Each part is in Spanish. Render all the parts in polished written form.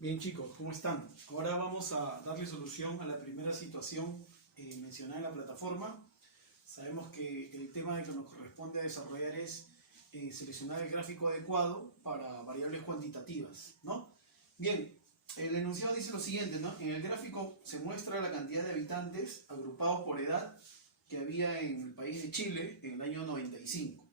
Bien chicos, ¿cómo están? Ahora vamos a darle solución a la primera situación mencionada en la plataforma. Sabemos que el tema que nos corresponde a desarrollar es seleccionar el gráfico adecuado para variables cuantitativas, ¿no? Bien, el enunciado dice lo siguiente, ¿no? En el gráfico se muestra la cantidad de habitantes agrupados por edad que había en el país de Chile en el año 95,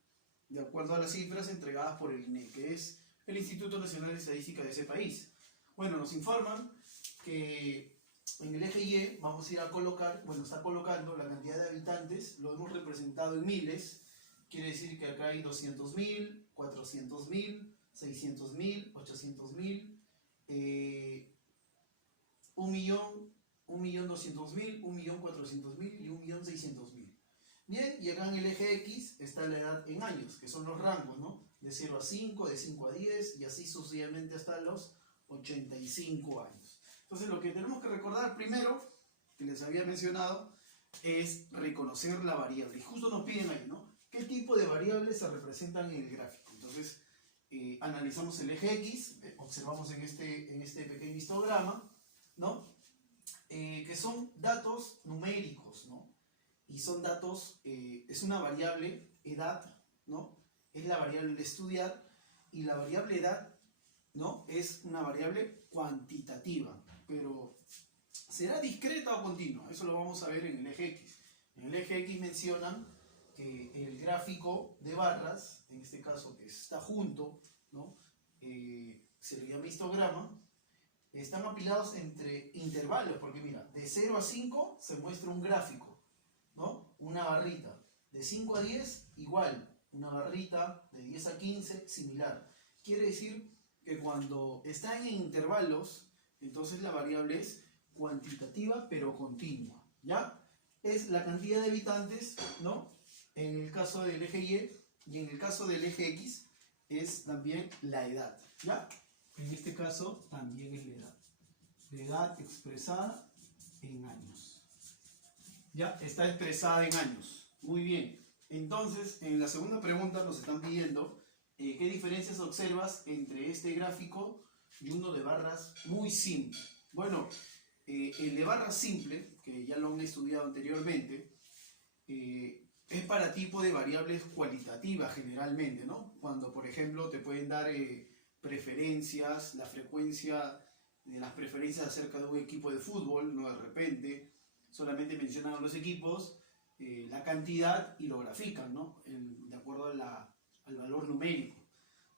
de acuerdo a las cifras entregadas por el INE, que es el Instituto Nacional de Estadística de ese país. Bueno, nos informan que en el eje Y vamos a ir a colocar, bueno, está colocando la cantidad de habitantes, lo hemos representado en miles, quiere decir que acá hay 200.000, 400.000, 600.000, 800.000, 1.000.000, 1.200.000, 1.400.000 y 1.600.000. Bien, y acá en el eje X está la edad en años, que son los rangos, ¿no? De 0 a 5, de 5 a 10 y así sucesivamente hasta los 85 años. Entonces lo que tenemos que recordar primero, que les había mencionado, es reconocer la variable. Y justo nos piden ahí, ¿no? ¿Qué tipo de variables se representan en el gráfico? Entonces analizamos el eje X, observamos en este pequeño histograma, ¿no? Que son datos numéricos, ¿no? Y son datos, es una variable edad, ¿no? Es la variable de estudiar, y la variable edad, ¿no? Es una variable cuantitativa, pero ¿será discreta o continua? Eso lo vamos a ver en el eje X. En el eje X mencionan que el gráfico de barras, en este caso que está junto, ¿no? Se le llama histograma, están apilados entre intervalos, porque mira, de 0 a 5 se muestra un gráfico, ¿no? Una barrita. De 5 a 10, igual, una barrita. De 10 a 15, similar. Quiere decir que cuando están en intervalos, entonces la variable es cuantitativa pero continua, ¿ya? Es la cantidad de habitantes, ¿no? En el caso del eje y en el caso del eje X es también la edad, ¿ya? En este caso también es la edad. La edad expresada en años. ¿Ya? Está expresada en años. Muy bien. Entonces, en la segunda pregunta nos están pidiendo ¿qué diferencias observas entre este gráfico y uno de barras muy simple? Bueno, el de barras simple, que ya lo han estudiado anteriormente, es para tipo de variables cualitativas generalmente, ¿no? Cuando, por ejemplo, te pueden dar preferencias, la frecuencia de las preferencias acerca de un equipo de fútbol, ¿no? De repente, solamente mencionan los equipos, la cantidad y lo grafican, ¿no? De acuerdo a al valor numérico.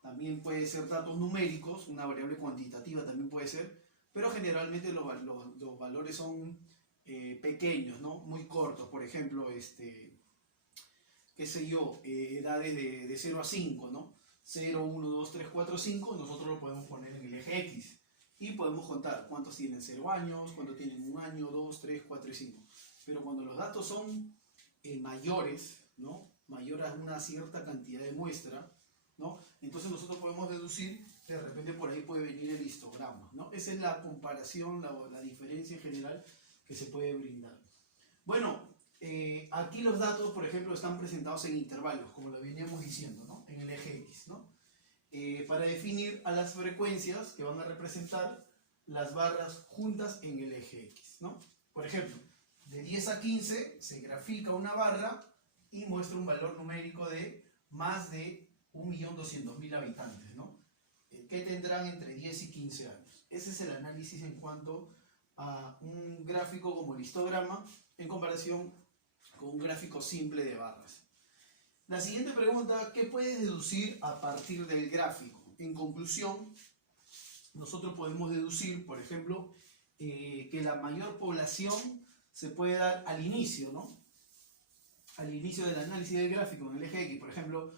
También puede ser datos numéricos, una variable cuantitativa también puede ser, pero generalmente los valores son pequeños, ¿no? Muy cortos. Por ejemplo, qué sé yo, edades de 0 a 5, ¿no? 0, 1, 2, 3, 4, 5, nosotros lo podemos poner en el eje X. Y podemos contar cuántos tienen 0 años, cuántos tienen 1 año, 2, 3, 4 y 5. Pero cuando los datos son mayores, ¿no? Mayor a una cierta cantidad de muestra, ¿no? Entonces nosotros podemos deducir que de repente por ahí puede venir el histograma, ¿no? Esa es la comparación, la diferencia en general que se puede brindar. Bueno, aquí los datos, por ejemplo, están presentados en intervalos, como lo veníamos diciendo, ¿no? En el eje X, ¿no? Para definir a las frecuencias que van a representar las barras juntas en el eje X, ¿no? Por ejemplo, de 10 a 15 se grafica una barra y muestra un valor numérico de más de 1.200.000 habitantes, ¿no? Que tendrán entre 10 y 15 años. Ese es el análisis en cuanto a un gráfico como el histograma en comparación con un gráfico simple de barras. La siguiente pregunta, ¿qué puedes deducir a partir del gráfico? En conclusión, nosotros podemos deducir, por ejemplo, que la mayor población se puede dar al inicio, ¿no? Al inicio del análisis del gráfico en el eje X, por ejemplo,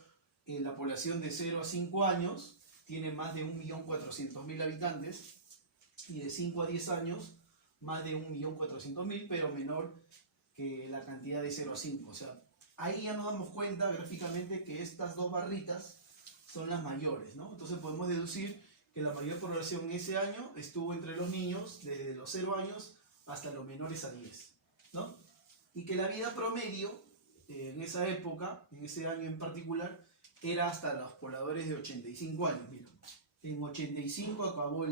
la población de 0 a 5 años tiene más de 1.400.000 habitantes y de 5 a 10 años más de 1.400.000, pero menor que la cantidad de 0 a 5. O sea, ahí ya nos damos cuenta gráficamente que estas dos barritas son las mayores, ¿no? Entonces podemos deducir que la mayor población en ese año estuvo entre los niños desde los 0 años hasta los menores a 10, ¿no? Y que la vida promedio en esa época, en ese año en particular, era hasta los pobladores de 85 años. Mira, en 85 acabó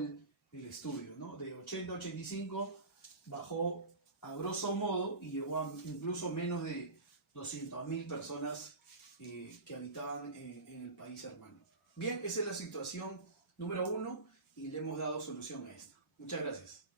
el estudio, ¿no? De 80 a 85 bajó a grosso modo y llegó a incluso menos de 200.000 personas que habitaban en el país hermano. Bien, esa es la situación número 1 y le hemos dado solución a esta. Muchas gracias.